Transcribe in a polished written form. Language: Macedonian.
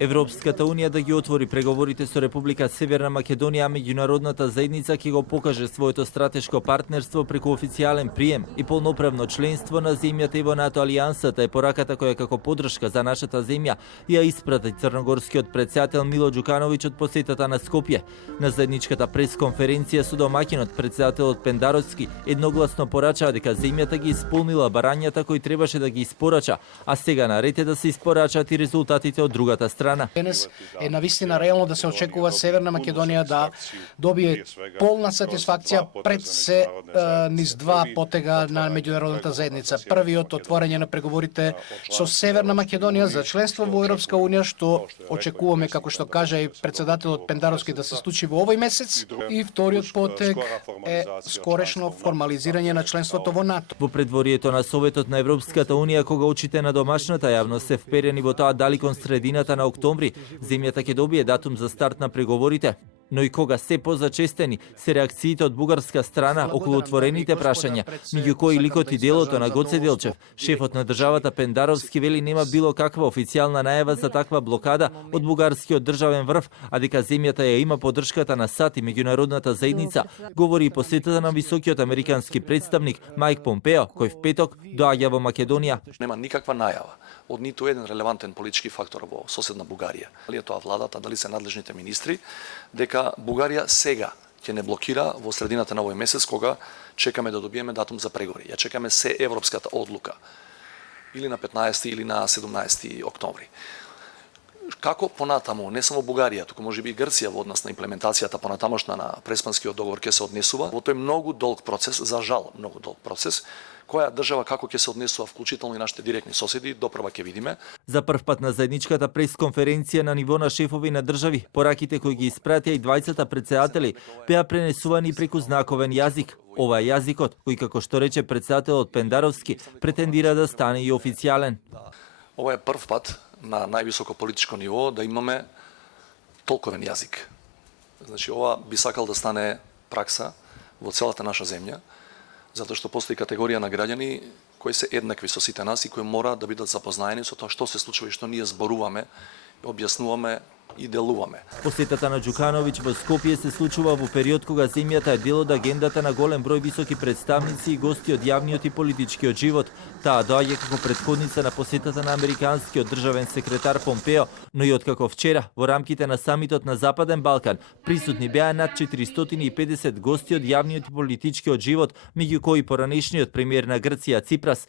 Европската унија да ги отвори преговорите со Република Северна Македонија, а меѓународната заедница ќе го покаже своето стратешко партнерство преку официјален прием и полноправно членство на земјата и во НАТО алијансата е пораката која како поддршка за нашата земја ја испрати црногорскиот претседател Мило Ѓукановиќ од посетата на Скопје. На заедничката пресконференција со домаќинот претседателот Пендаровски едногласно порачаа дека земјата ги исполнила барањата кои требаше да ги испорача, а сега наред е да се испорачаат и резултатите од другата страна. Денес е навистина реално да се очекува Северна Македонија да добие полна сатисфакција пред се низ два потега на меѓународната заедница. Првиот отворање на преговорите со Северна Македонија за членство во Европска унија, што очекуваме, како што кажа и претседателот Пендаровски, да се случи во овој месец, и вториот потег е скорешно формализирање на членството во НАТО. Во предворието на Советот на Европската унија, кога очите на домашната јавност се вперени во тоа дали кон средината на октомври земјата ќе добие датум за старт на преговорите. Но и кога се позачестени се реакциите од бугарска страна околу отворените прашања, меѓу кои ликот и делото на Гоце Делчев, шефот на државата Пендаровски вели нема било каква официјална најава за таква блокада од бугарскиот државен врв, а дека земјата ја има поддршката на САД и меѓународната заедница, говори и посетата на високиот американски представник Мајк Помпео, кој в петок доаѓа во Македонија. Нема никаква најава од ниту еден релевантен политички фактор во соседна Бугарија. Дали е тоа владата, дали се надлежните министри, дека Бугарија сега ќе не блокира во средината на овој месец, кога чекаме да добиеме датум за преговори. Ја чекаме се европската одлука, или на 15 или на 17 октомври. Како понатаму, не само Бугарија, туку можеби и Грција во однос на имплементацијата понатамошна на Преспанскиот договор ќе се однесува во тој многу долг процес, за жал многу долг процес, која држава како ќе се однесува, вклучително и нашите директни соседи, допрва ќе видиме. За прв пат на заедничката пресконференција на ниво на шефови на држави, пораките кои ги испратија и двајцата претседатели беа пренесувани преку знаковен јазик. Ова е јазикот кој, како што рече претседателот Пендаровски, претендира да стане и официјален. Ова е прв пат на највисоко политичко ниво да имаме толковен јазик. Значи, ова би сакал да стане пракса во целата наша земја, затоа што постои категорија на граѓани кои се еднакви со сите нас и кои мора да бидат запознаени со тоа што се случува и што ние зборуваме, објаснуваме и делуваме. Посетата на Ѓукановиќ во Скопје се случува во период кога земјата е дел од агендата на голем број високи представници и гости од јавниот и политичкиот живот. Таа доаѓа како претходница на посетата на американскиот државен секретар Помпео, но и откако вчера во рамките на самитот на Западен Балкан присутни беа над 450 гости од јавниот и политичкиот живот, меѓу кои поранешниот премиер на Грција Ципрас